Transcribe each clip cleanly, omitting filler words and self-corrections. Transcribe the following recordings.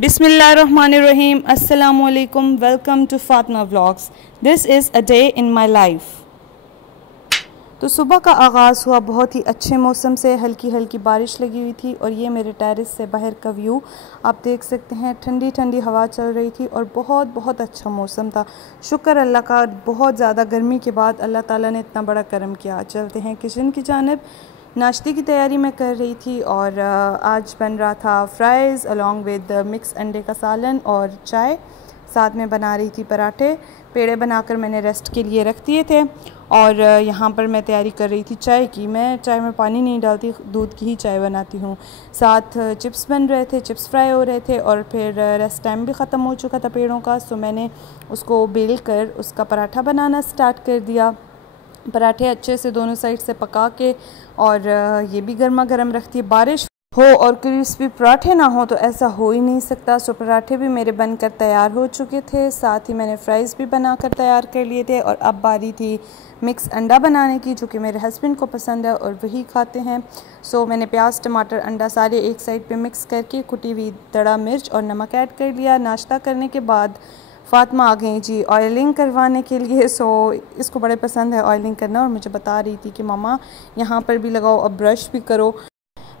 Bismillahirrahmanirrahim. Assalamualaikum. Welcome to Fatma Vlogs. This is a day in my life. तो सुबह का आगाज़ हुआ बहुत ही अच्छे मौसम से, हल्की हल्की बारिश लगी हुई थी और ये मेरे टेरेस से बाहर का व्यू आप देख सकते हैं। ठंडी ठंडी हवा चल रही थी और बहुत बहुत अच्छा मौसम था। शुक्र अल्लाह का, बहुत ज़्यादा गर्मी के बाद अल्लाह ताला ने इतना बड़ा करम किया। चलते हैं किचन की जानिब। नाश्ते की तैयारी मैं कर रही थी और आज बन रहा था फ्राइज़ अलॉन्ग विद मिक्स अंडे का सालन और चाय। साथ में बना रही थी पराठे। पेड़े बनाकर मैंने रेस्ट के लिए रख दिए थे और यहाँ पर मैं तैयारी कर रही थी चाय की। मैं चाय में पानी नहीं डालती, दूध की ही चाय बनाती हूँ। साथ चिप्स बन रहे थे, चिप्स फ्राई हो रहे थे और फिर रेस्ट टाइम भी ख़त्म हो चुका था पेड़ों का, सो मैंने उसको बेल कर उसका पराठा बनाना स्टार्ट कर दिया। पराठे अच्छे से दोनों साइड से पका के, और ये भी गर्मा गर्म रखती है। बारिश हो और क्रिस्पी पराठे ना हो तो ऐसा हो ही नहीं सकता। सो पराठे भी मेरे बनकर तैयार हो चुके थे, साथ ही मैंने फ्राइज़ भी बनाकर तैयार कर लिए थे। और अब बारी थी मिक्स अंडा बनाने की, जो कि मेरे हस्बैंड को पसंद है और वही खाते हैं। सो मैंने प्याज, टमाटर, अंडा सारे एक साइड पे मिक्स करके कुटी हुई दड़ा मिर्च और नमक ऐड कर लिया। नाश्ता करने के बाद फ़ातिमा आ गई जी ऑयलिंग करवाने के लिए। सो इसको बड़े पसंद है ऑयलिंग करना और मुझे बता रही थी कि मामा यहाँ पर भी लगाओ, अब ब्रश भी करो।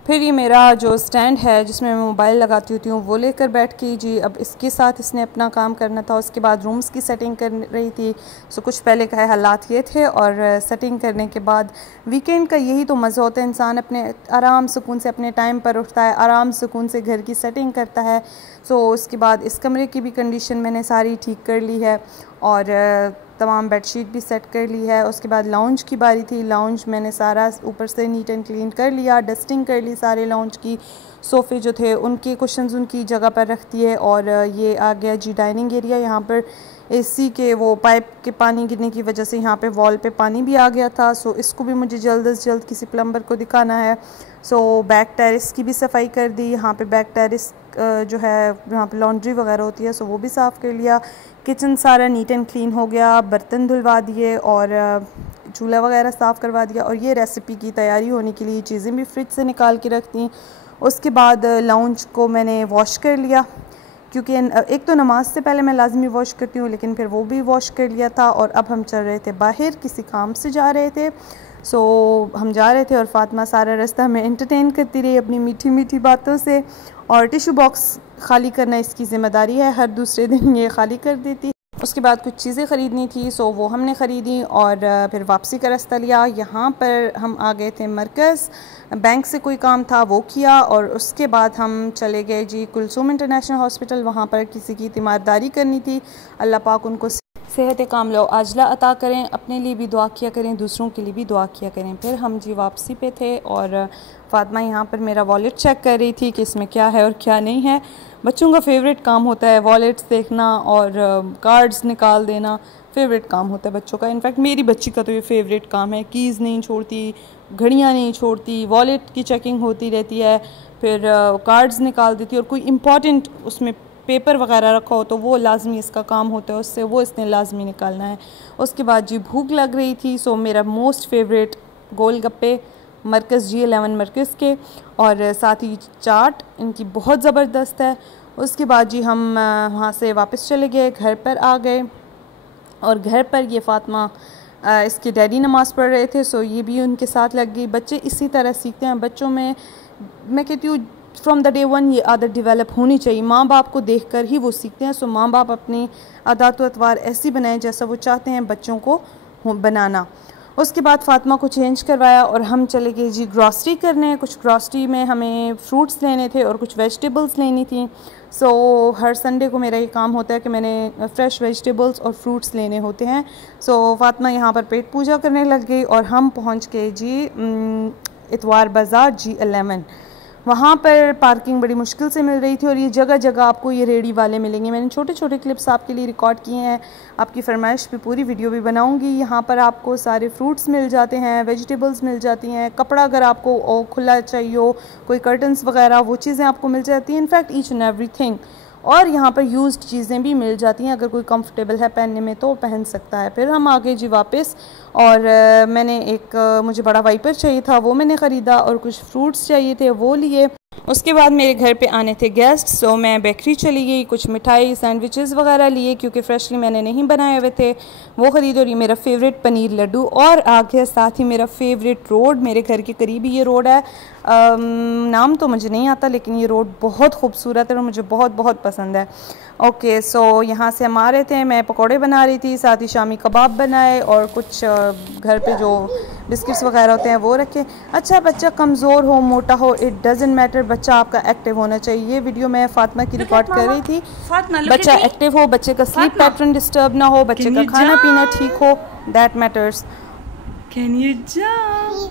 फिर ये मेरा जो स्टैंड है जिसमें मैं मोबाइल लगाती होती हूँ वो लेकर बैठ के जी अब इसके साथ इसने अपना काम करना था। उसके बाद रूम्स की सेटिंग कर रही थी। सो कुछ पहले का हालात ये थे और सेटिंग करने के बाद वीकेंड का यही तो मज़ा होता है। इंसान अपने आराम सुकून से अपने टाइम पर उठता है, आराम सुकून से घर की सेटिंग करता है। सो उसके बाद इस कमरे की भी कंडीशन मैंने सारी ठीक कर ली है और तमाम बेडशीट भी सेट कर ली है। उसके बाद लाउंज की बारी थी। लाउंज मैंने सारा ऊपर से नीट एंड क्लीन कर लिया, डस्टिंग कर ली सारे लाउंज की। सोफ़े जो थे उनके कुशन्स उनकी जगह पर रख दिए और ये आ गया जी डाइनिंग एरिया। यहाँ पर एसी के वो पाइप के पानी गिरने की वजह से यहाँ पे वॉल पे पानी भी आ गया था। सो इसको भी मुझे जल्द से जल्द किसी प्लम्बर को दिखाना है। सो बैक टेरेस की भी सफाई कर दी। यहाँ पे बैक टेरेस जो है यहाँ पे लॉन्ड्री वगैरह होती है, सो वो भी साफ़ कर लिया। किचन सारा नीट एंड क्लीन हो गया, बर्तन धुलवा दिए और चूल्हा वगैरह साफ़ करवा दिया। और ये रेसिपी की तैयारी होने के लिए चीज़ें भी फ्रिज से निकाल के रखती। उसके बाद लाउंज को मैंने वॉश कर लिया, क्योंकि एक तो नमाज से पहले मैं लाजमी वॉश करती हूँ, लेकिन फिर वो भी वॉश कर लिया था। और अब हम चल रहे थे बाहर, किसी काम से जा रहे थे। सो हम जा रहे थे और फ़ातिमा सारा रास्ता हमें एंटरटेन करती रही अपनी मीठी मीठी बातों से। और टिशू बॉक्स खाली करना इसकी ज़िम्मेदारी है, हर दूसरे दिन ये खाली कर देती। उसके बाद कुछ चीज़ें ख़रीदनी थी, सो वो हमने ख़रीदी और फिर वापसी का रास्ता लिया। यहाँ पर हम आ गए थे मरकज़, बैंक से कोई काम था वो किया और उसके बाद हम चले गए जी कुलसूम इंटरनेशनल हॉस्पिटल। वहाँ पर किसी की तीमारदारी करनी थी। अल्लाह पाक उनको सेहत कामिला आजला अता करें। अपने लिए भी दुआ किया करें, दूसरों के लिए भी दुआ किया करें। फिर हम जी वापसी पे थे और फ़ातिमा यहाँ पर मेरा वॉलेट चेक कर रही थी कि इसमें क्या है और क्या नहीं है। बच्चों का फेवरेट काम होता है वॉलेट्स देखना और कार्ड्स निकाल देना, फेवरेट काम होता है बच्चों का। इनफैक्ट मेरी बच्ची का तो ये फेवरेट काम है। कीज़ नहीं छोड़ती, घड़ियाँ नहीं छोड़ती, वॉलेट की चेकिंग होती रहती है, फिर कार्ड्स निकाल देती है और कोई इम्पॉर्टेंट उसमें पेपर वगैरह रखा हो तो वो लाजमी इसका काम होता है, उससे वो इसने लाजमी निकालना है। उसके बाद जी भूख लग रही थी, सो मेरा मोस्ट फेवरेट गोलगप्पे मरकज़ G11 मरकज़ के और साथ ही चाट इनकी बहुत ज़बरदस्त है। उसके बाद जी हम वहाँ से वापस चले गए, घर पर आ गए और घर पर ये फ़ातिमा इसके डैडी नमाज़ पढ़ रहे थे, सो ये भी उनके साथ लग गई। बच्चे इसी तरह सीखते हैं। बच्चों में मैं कहती हूँ फ्रॉम द डे वन ये आदत डेवलप होनी चाहिए। माँ बाप को देखकर ही वो सीखते हैं। सो माँ बाप अपनी आदत व अतवार ऐसी बनाएं जैसा वो चाहते हैं बच्चों को बनाना। उसके बाद फ़ातिमा को चेंज करवाया और हम चले गए जी ग्रॉसरी करने। कुछ ग्रॉसरी में हमें फ्रूट्स लेने थे और कुछ वेजिटेबल्स लेनी थी। सो हर संडे को मेरा ये काम होता है कि मैंने फ़्रेश वेजिटेबल्स और फ्रूट्स लेने होते हैं। सो फ़ातिमा यहाँ पर पेट पूजा करने लग गई और हम पहुँच गए जी इतवार बाज़ार G11। वहाँ पर पार्किंग बड़ी मुश्किल से मिल रही थी और ये जगह जगह आपको ये रेडी वाले मिलेंगे। मैंने छोटे छोटे क्लिप्स आपके लिए रिकॉर्ड किए हैं, आपकी फरमाइश पे पूरी वीडियो भी बनाऊंगी। यहाँ पर आपको सारे फ्रूट्स मिल जाते हैं, वेजिटेबल्स मिल जाती हैं, कपड़ा अगर आपको खुला चाहिए हो, कोई कर्टन्स वगैरह, वो चीज़ें आपको मिल जाती हैं। In fact each and everything. और यहाँ पर यूज्ड चीज़ें भी मिल जाती हैं, अगर कोई कंफर्टेबल है पहनने में तो पहन सकता है। फिर हम आ गए जी वापस और मैंने मुझे बड़ा वाइपर चाहिए था वो मैंने ख़रीदा और कुछ फ्रूट्स चाहिए थे वो लिए। उसके बाद मेरे घर पे आने थे गेस्ट, सो मैं बेकरी चली गई, कुछ मिठाई सैंडविचेस वगैरह लिए क्योंकि फ्रेशली मैंने नहीं बनाए हुए थे, वो ख़रीद। और ये मेरा फेवरेट पनीर लड्डू और आगे साथ ही मेरा फेवरेट रोड, मेरे घर के करीब ही ये रोड है, नाम तो मुझे नहीं आता लेकिन ये रोड बहुत खूबसूरत है और मुझे बहुत बहुत पसंद है। ओके, सो यहाँ से हम आ रहे थे, मैं पकोड़े बना रही थी, साथ ही शामी कबाब बनाए और कुछ घर पे जो बिस्किट्स वगैरह होते हैं वो रखे। अच्छा, बच्चा कमज़ोर हो मोटा हो इट डज़न्ट मैटर, बच्चा आपका एक्टिव होना चाहिए। ये वीडियो मैं फातिमा की रिकॉर्ड कर रही थी। बच्चा एक्टिव हो, बच्चे का स्लीप पैटर्न डिस्टर्ब ना हो, बच्चे का खाना पीना ठीक हो, that matters. Can you jump?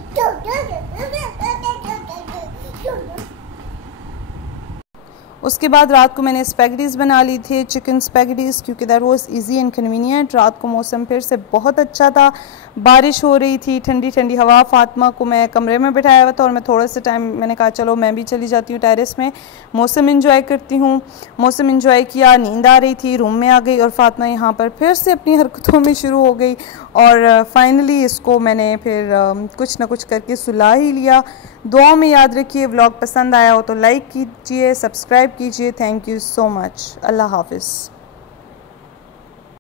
उसके बाद रात को मैंने स्पैगेटीज़ बना ली थी, चिकन स्पैगेटीज़, क्योंकि that was easy and convenient. रात को मौसम फिर से बहुत अच्छा था, बारिश हो रही थी, ठंडी ठंडी हवा। फातिमा को मैं कमरे में बिठाया हुआ था और मैं थोड़ा सा टाइम मैंने कहा चलो मैं भी चली जाती हूँ टेरेस में, मौसम इंजॉय करती हूँ। मौसम इंजॉय किया, नींद आ रही थी, रूम में आ गई और फातिमा यहाँ पर फिर से अपनी हरकतों में शुरू हो गई और फाइनली इसको मैंने फिर कुछ ना कुछ करके सुला ही लिया। दुआ में याद रखिए, व्लॉग पसंद आया हो तो लाइक कीजिए, सब्सक्राइब कीजिए। Thank you so much. Allah हाफिज़।